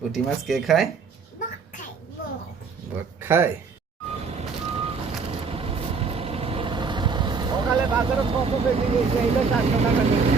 পুঁটি মাছ কে খায়? বক খায়। সকালে বাজারে কত বেশি গেছে, এইটা 400 টাকা নিয়েছে।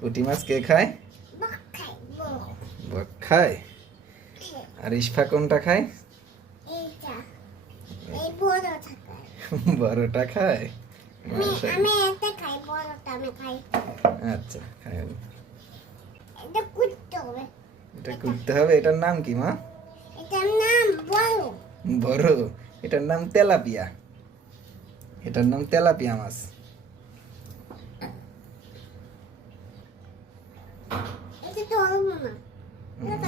পুঁটি মাছ কে খায়? বক খায়। আর ইস্ফা কোনটা খায়? বড়টা খায়। আচ্ছা, খায়। এটা করতে হবে। এটার নাম কি মা? বড়। এটার নাম তেলাপিয়া। এটার নাম তেলাপিয়া মাছ।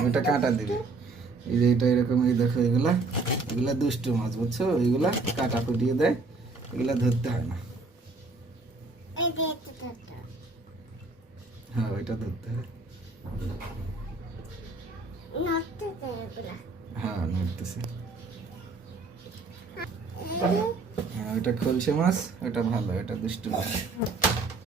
ওটা কাঁটা দিবে। এই যে এটা এরকম, এই দেখো, এগুলা দুষ্ট মাছ, বুঝছো? এগুলা কাঁটা ফুটিয়ে দেয়, এগুলা ধরতে হয় না। হ্যাঁ, ওইটা ধরতে হয়। হ্যাঁ, নড়তেছে। হ্যাঁ, ওইটা খলসে মাছ, ওটা ভালো, এটা দুষ্ট মাছ।